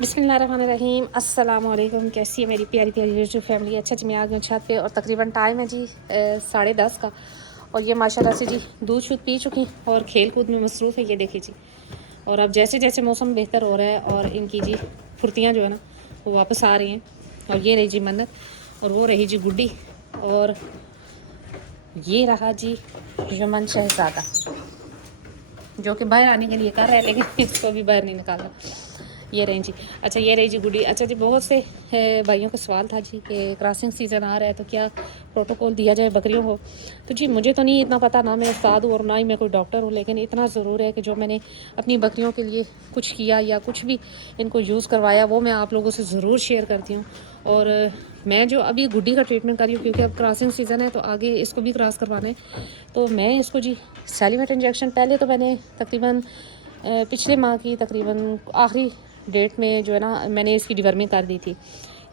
बिस्मिल्लाहिर्रहमानिर्रहीम। अस्सलाम वालेकुम। कैसी है मेरी प्यारी प्यारी यूट्यूब फैमिली। अच्छा जी, मैं आ गई हूँ छत पे और तकरीबन टाइम है जी 10:30 का। और ये माशाल्लाह से जी दूध शूध पी चुकी और खेल कूद में मसरूफ़ है, ये देखिए जी। और अब जैसे जैसे मौसम बेहतर हो रहा है और इनकी जी फुर्तियाँ जो है ना वो वापस आ रही हैं। और ये रही जी मन्नत और वो रही जी गुड्डी और ये रहा जी यमन शहज़ादा, जो कि बाहर आने के लिए कर रहा है लेकिन इसको भी बाहर नहीं निकाला। ये रही जी। अच्छा, ये रही जी गुडी। अच्छा जी, बहुत से भाइयों का सवाल था जी कि क्रॉसिंग सीज़न आ रहा है तो क्या प्रोटोकॉल दिया जाए बकरियों को। तो जी मुझे तो नहीं इतना पता, ना मैं उस्ताद हूँ और ना ही मैं कोई डॉक्टर हूँ, लेकिन इतना ज़रूर है कि जो मैंने अपनी बकरियों के लिए कुछ किया या कुछ भी इनको यूज़ करवाया वो मैं आप लोगों से ज़रूर शेयर करती हूँ। और मैं जो अभी गुड्डी का ट्रीटमेंट कर रही हूँ क्योंकि अब क्रॉसिंग सीज़न है तो आगे इसको भी क्रॉस करवाना है, तो मैं इसको जी सेलिमेट इंजेक्शन पहले तो मैंने तकरीबन पिछले माह की तकरीबन आखिरी डेट में जो है ना मैंने इसकी डिवर्मिंग कर दी थी,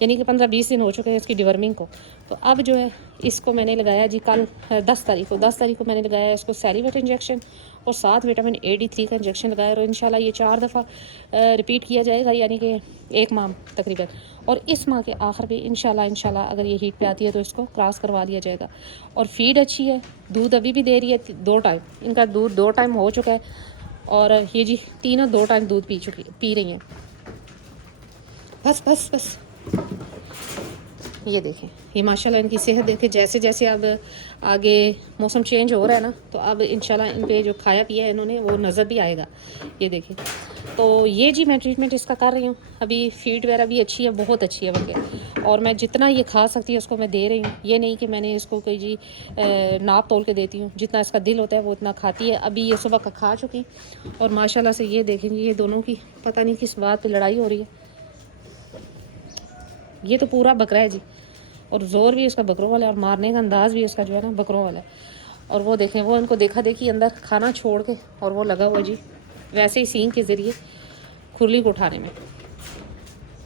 यानी कि 15-20 दिन हो चुके हैं इसकी डिवर्मिंग को। तो अब जो है इसको मैंने लगाया जी कल 10 तारीख को मैंने लगाया इसको सेलिवेट इंजेक्शन और साथ विटामिन AD3 का इंजेक्शन लगाया। और इंशाल्लाह ये 4 दफ़ा रिपीट किया जाएगा, यानी कि 1 माह तकरीबन। और इस माह के आखिर में इंशाल्लाह अगर ये हीट पे आती है तो इसको क्रॉस करवा लिया जाएगा। और फीड अच्छी है, दूध अभी भी दे रही है 2 टाइम, इनका दूध 2 टाइम हो चुका है। और ये जी तीनों 2 टाइम दूध पी रही हैं। बस बस बस, ये देखें, ये माशाल्लाह इनकी सेहत देखें। जैसे जैसे अब आगे मौसम चेंज हो रहा है ना तो अब इंशाल्लाह इन पे जो खाया पिया है इन्होंने वो नज़र भी आएगा। ये देखें, तो ये जी मैं ट्रीटमेंट इसका कर रही हूँ। अभी फीड वगैरह भी अच्छी है, बहुत अच्छी है बल्कि, और मैं जितना ये खा सकती है उसको मैं दे रही हूँ। ये नहीं कि मैंने इसको कोई जी नाप तोल के देती हूँ, जितना इसका दिल होता है वो इतना खाती है। अभी ये सुबह का खा चुकी और माशाल्लाह से ये देखेंगे ये दोनों की पता नहीं किस बात पर लड़ाई हो रही है। ये तो पूरा बकरा है जी, और ज़ोर भी उसका बकरों वाला है और मारने का अंदाज़ भी उसका जो है ना बकरों वाला है। और वो देखें, वो इनको देखा देखी अंदर खाना छोड़ के और वो लगा हुआ जी वैसे ही सींग के ज़रिए खुरली को उठाने में।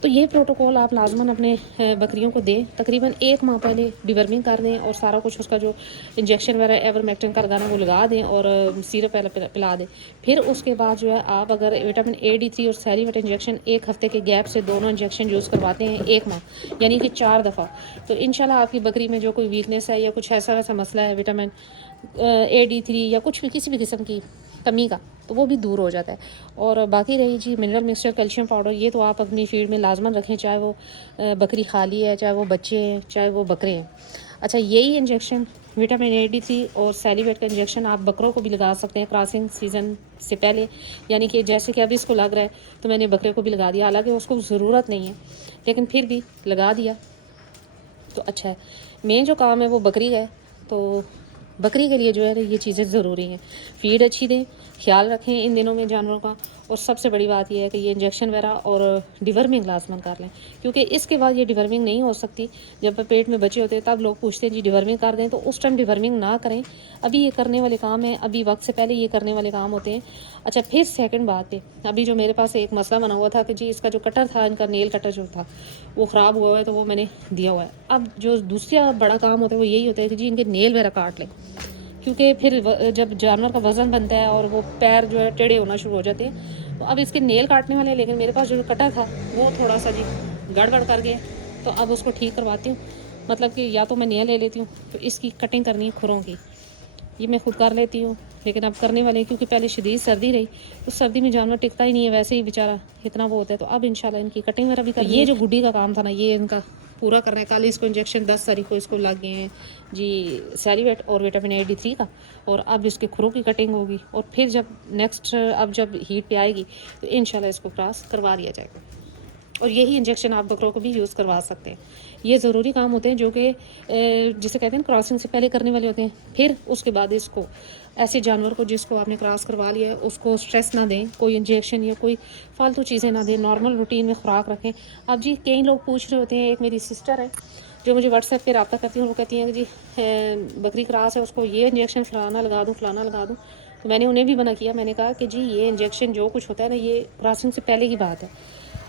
तो ये प्रोटोकॉल आप लाजमन अपने बकरियों को दें। तकरीबन 1 माह पहले डिवर्मिंग कर दें और सारा कुछ उसका जो इंजेक्शन वगैरह एवरमेक्टिन का लगाना वो लगा दें और सिरप पिला दें। फिर उसके बाद जो है आप अगर विटामिन AD3 और सेलिवेट इंजेक्शन 1 हफ्ते के गैप से दोनों इंजेक्शन यूज़ करवाते हैं 1 माह, यानी कि 4 दफ़ा, तो इंशाल्लाह आपकी बकरी में जो कोई वीकनेस है या कुछ ऐसा वैसा मसला है विटामिन AD3 या कुछ भी किसी भी किस्म की कमी का, तो वो भी दूर हो जाता है। और बाकी रही जी मिनरल मिक्सचर, कैल्शियम पाउडर, ये तो आप अपनी फीड में लाजमन रखें, चाहे वो बकरी खाली है, चाहे वो बच्चे हैं, चाहे वो बकरे हैं। अच्छा, यही इंजेक्शन विटामिन AD3 और सेलिवेट का इंजेक्शन आप बकरों को भी लगा सकते हैं क्रॉसिंग सीज़न से पहले, यानी कि जैसे कि अभी इसको लग रहा है तो मैंने बकरे को भी लगा दिया, हालांकि उसको ज़रूरत नहीं है लेकिन फिर भी लगा दिया तो अच्छा है। मेन जो काम है वो बकरी है, तो बकरी के लिए जो है ये चीज़ें ज़रूरी हैं। फीड अच्छी दें, ख्याल रखें इन दिनों में जानवरों का, और सबसे बड़ी बात यह है कि ये इंजेक्शन वगैरह और डिवर्मिंग लाजमन कर लें, क्योंकि इसके बाद ये डिवर्मिंग नहीं हो सकती। जब पेट में बच्चे होते हैं तब लोग पूछते हैं जी डिवर्मिंग कर दें, तो उस टाइम डिवर्मिंग ना करें। अभी ये करने वाले काम है, अभी वक्त से पहले ये करने वाले काम होते हैं। अच्छा, फिर सेकंड बात पे, अभी जो मेरे पास एक मसला बना हुआ था कि जी इसका जो कटर था, इनका नेल कटर जो था वो ख़राब हुआ है, तो वो मैंने दिया हुआ है। अब जो दूसरा बड़ा काम होता है वो यही होता है कि जी इनके नेल वगैरह काट लें, क्योंकि फिर जब जानवर का वज़न बनता है और वो पैर जो है टेढ़े होना शुरू हो जाते हैं। तो अब इसके नेल काटने वाले, लेकिन मेरे पास जो कटर था वो थोड़ा सा जी गड़बड़ कर गया, तो अब उसको ठीक करवाती हूँ। मतलब कि या तो मैं नया ले लेती हूँ, तो इसकी कटिंग करनी है खुरों की, ये मैं खुद कर लेती हूँ, लेकिन अब करने वाले हैं क्योंकि पहले शदीद सर्दी रही, तो सर्दी में जानवर टिकता ही नहीं है, वैसे ही बेचारा इतना वो होता है। तो अब इंशाल्लाह इनकी कटिंग वगैरह भी कर, ये जो गुड्डी का काम था ना ये इनका पूरा करना है। कल इसको इंजेक्शन 10 तारीख को इसको लग गए हैं जी सेलिवेट और विटामिन AD3 का, और अब इसके खुरों की कटिंग होगी। और फिर जब नेक्स्ट अब जब हीट पे आएगी तो इंशाल्लाह इसको क्रॉस करवा दिया जाएगा। और यही इंजेक्शन आप बकरों को भी यूज़ करवा सकते हैं। ये ज़रूरी काम होते हैं जो कि जिसे कहते हैं क्रॉसिंग से पहले करने वाले होते हैं। फिर उसके बाद इसको ऐसे जानवर को जिसको आपने क्रॉस करवा लिया है उसको स्ट्रेस ना दें, कोई इंजेक्शन या कोई फालतू चीज़ें ना दें, नॉर्मल रूटीन में खुराक रखें। अब जी कई लोग पूछ रहे होते हैं, एक मेरी सिस्टर है जो मुझे व्हाट्सएप पे रब्ता करती हैं, वो कहती हैं कि जी बकरी क्रॉस है, उसको ये इंजेक्शन फलाना लगा दूँ फलाना लगा दूँ। तो मैंने उन्हें भी मना किया, मैंने कहा कि जी ये इंजेक्शन जो कुछ होता है ना ये क्रॉसिंग से पहले की बात है।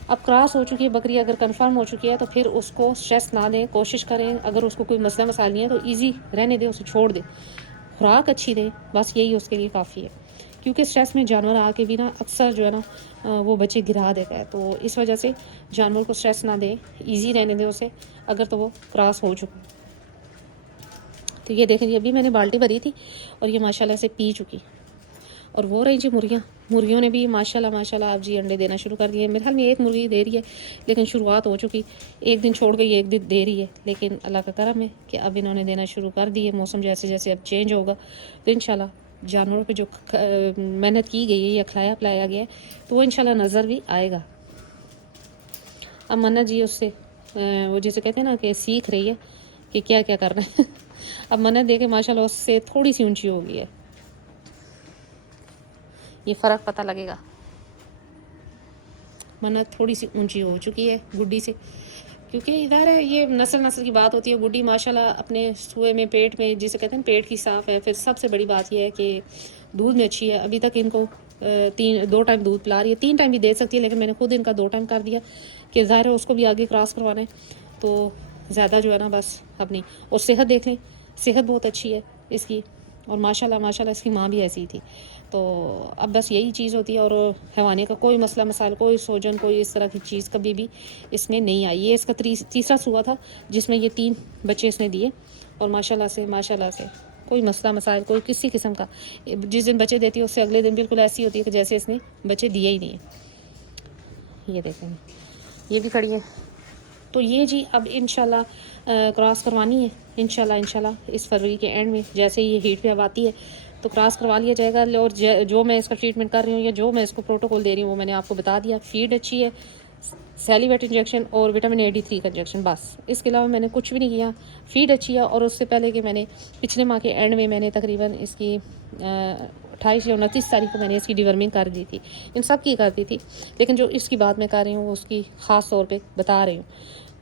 अब क्रॉस हो चुकी है बकरी, अगर कंफर्म हो चुकी है तो फिर उसको स्ट्रेस ना दें, कोशिश करें अगर उसको कोई मसला मसाइल नहीं है तो ईजी रहने दें, उसे छोड़ दें, खुराक अच्छी दें, बस यही उसके लिए काफ़ी है। क्योंकि स्ट्रेस में जानवर आके भी ना अक्सर जो है ना वो बच्चे गिरा देता है। तो इस वजह से जानवर को स्ट्रेस ना दें, ईजी रहने दें उसे, अगर तो वो क्रॉस हो चुका। तो ये देखें, अभी मैंने बाल्टी भरी थी और ये माशाल्लाह से पी चुकी। और वो रही जी मुर्गियों ने भी माशाल्लाह अब जी अंडे देना शुरू कर दिए। मेरे ख्याल में एक मुर्गी दे रही है, लेकिन शुरुआत हो चुकी। एक दिन छोड़ के ये एक दिन दे रही है, लेकिन अल्लाह का करम है कि अब इन्होंने देना शुरू कर दिए। मौसम जैसे जैसे अब चेंज होगा तो इंशाल्लाह जानवरों पे जो मेहनत की गई है या खिलाया पिलाया गया है तो वो इंशाल्लाह नज़र भी आएगा। अब मन्नत जी उससे वो जैसे कहते हैं ना कि सीख रही है कि क्या क्या करना है। अब मन्नत देखे माशाल्लाह उससे थोड़ी सी ऊंची हो गई है, ये फ़र्क पता लगेगा। मन्नत थोड़ी सी ऊंची हो चुकी है गुड्डी से, क्योंकि इधर है ये नस्ल की बात होती है। गुड्डी माशाल्लाह अपने सुए में, पेट में, जिसे कहते हैं पेट की साफ़ है। फिर सबसे बड़ी बात यह है कि दूध में अच्छी है। अभी तक इनको 2 टाइम दूध पिला रही है, 3 टाइम भी दे सकती है, लेकिन मैंने खुद इनका 2 टाइम कर दिया कि ज़ाहिर है उसको भी आगे क्रॉस करवाना है। तो ज़्यादा जो है ना बस अपनी, और सेहत देख लें, सेहत बहुत अच्छी है इसकी। और माशाल्लाह इसकी माँ भी ऐसी थी। तो अब बस यही चीज़ होती है। और हैवानी का कोई मसला मसाइल, कोई सोजन, कोई इस तरह की चीज़ कभी भी इसमें नहीं आई। ये इसका तीसरा सूआ था जिसमें ये 3 बच्चे इसने दिए। और माशाल्लाह से कोई मसला मसाइल, कोई किसी किस्म का, जिस दिन बच्चे देती है उससे अगले दिन बिल्कुल ऐसी होती है कि जैसे इसने बच्चे दिए ही नहीं है। ये देखेंगे, ये भी खड़ी है। तो ये जी अब इंशाल्लाह क्रॉस करवानी है इंशाल्लाह इस फरवरी के एंड में। जैसे ये हीट वेव आती है तो क्रॉस करवा लिया जाएगा। और जो मैं इसका ट्रीटमेंट कर रही हूँ या जो मैं इसको प्रोटोकॉल दे रही हूँ वो मैंने आपको बता दिया। फीड अच्छी है, सेलिवेट इंजेक्शन और विटामिन A-D3 का इंजेक्शन, बस इसके अलावा मैंने कुछ भी नहीं किया। फीड अच्छी है। और उससे पहले कि मैंने पिछले माह के एंड में मैंने तकरीबन इसकी 28 या 29 तारीख को मैंने इसकी डिवर्मिंग कर दी थी। इन सब की कर दी थी, लेकिन जो इसकी बात मैं कर रही हूँ उसकी ख़ास तौर पर बता रही हूँ।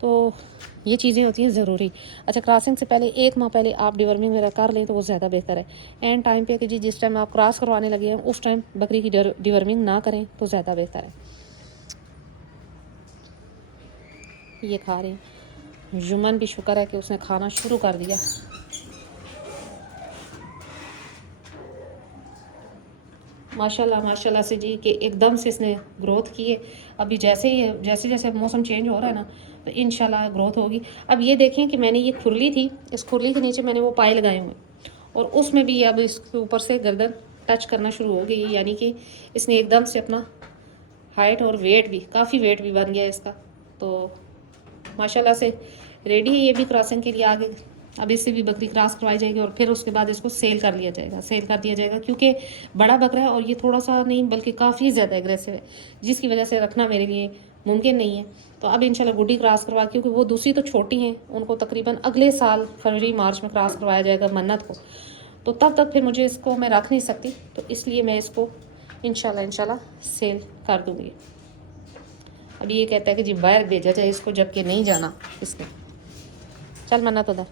तो ये चीज़ें होती हैं ज़रूरी। अच्छा, क्रॉसिंग से पहले 1 माह पहले आप डिवर्मिंग वगैरह कर लें तो वो ज़्यादा बेहतर है। एंड टाइम पे कि जी जिस टाइम आप क्रॉस करवाने लगे हैं उस टाइम बकरी की डिवर्मिंग ना करें तो ज़्यादा बेहतर है। ये खा रही हैं। जुमन भी शुक्र है कि उसने खाना शुरू कर दिया। माशाल्लाह से जी कि एकदम से इसने ग्रोथ की है। अभी जैसे जैसे मौसम चेंज हो रहा है ना तो इंशाल्लाह ग्रोथ होगी। अब ये देखें कि मैंने ये खुरली थी, इस खुरली के नीचे मैंने वो पाए लगाए हुए और उसमें भी अब इसके ऊपर से गर्दन टच करना शुरू हो गई, यानी कि इसने एकदम से अपना हाइट और वेट भी, काफ़ी वेट भी बन गया इसका। तो माशाल्लाह से रेडी है ये भी क्रॉसिंग के लिए आगे। अब इससे भी बकरी क्रॉस करवाई जाएगी और फिर उसके बाद इसको सेल कर दिया जाएगा क्योंकि बड़ा बकरा है और ये थोड़ा सा नहीं बल्कि काफ़ी ज़्यादा एग्रेसिव है, जिसकी वजह से रखना मेरे लिए मुमकिन नहीं है। तो अब इंशाल्लाह गुड्डी क्रॉस करवा, क्योंकि वो दूसरी तो छोटी हैं, उनको तकरीबन अगले साल फरवरी मार्च में क्रॉस करवाया जाएगा मन्नत को। तो तब तक फिर मुझे इसको मैं रख नहीं सकती, तो इसलिए मैं इसको इंशाल्लाह सेल कर दूँगी। अभी ये कहता है कि जी बाहर भेजा जाए इसको, जबकि नहीं जाना इसको। चल मन्नत उधर।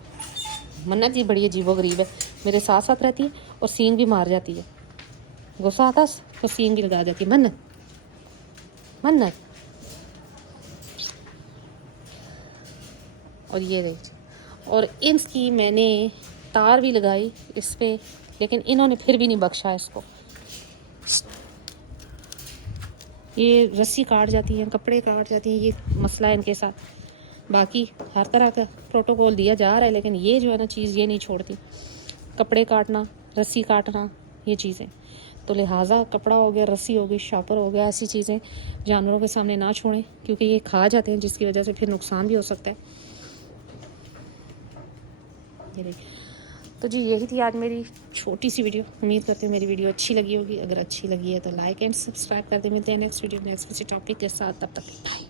मन्नत जी बड़ी अजीबो गरीब है, मेरे साथ साथ रहती है और सींग भी मार जाती है। गुस्सा आता तो सींग भी लगा जाती है। मन्नत और ये देख, और इसकी मैंने तार भी लगाई इस पे, लेकिन इन्होंने फिर भी नहीं बख्शा इसको। ये रस्सी काट जाती है, कपड़े काट जाती हैं, ये मसला है इनके साथ। बाकी हर तरह का प्रोटोकॉल दिया जा रहा है, लेकिन ये जो है ना चीज़ ये नहीं छोड़ती, कपड़े काटना, रस्सी काटना, ये चीज़ें। तो लिहाजा कपड़ा हो गया, रस्सी हो गई, शॉपर हो गया, ऐसी चीज़ें जानवरों के सामने ना छोड़ें, क्योंकि ये खा जाते हैं, जिसकी वजह से फिर नुकसान भी हो सकता है। ये देखिए, तो जी यही थी आज मेरी छोटी सी वीडियो। उम्मीद करती हूँ मेरी वीडियो अच्छी लगी होगी। अगर अच्छी लगी है तो लाइक एंड सब्सक्राइब कर दें। मिलते हैं नेक्स्ट वीडियो नेक्स्ट किसी टॉपिक के साथ, तब तक बाय।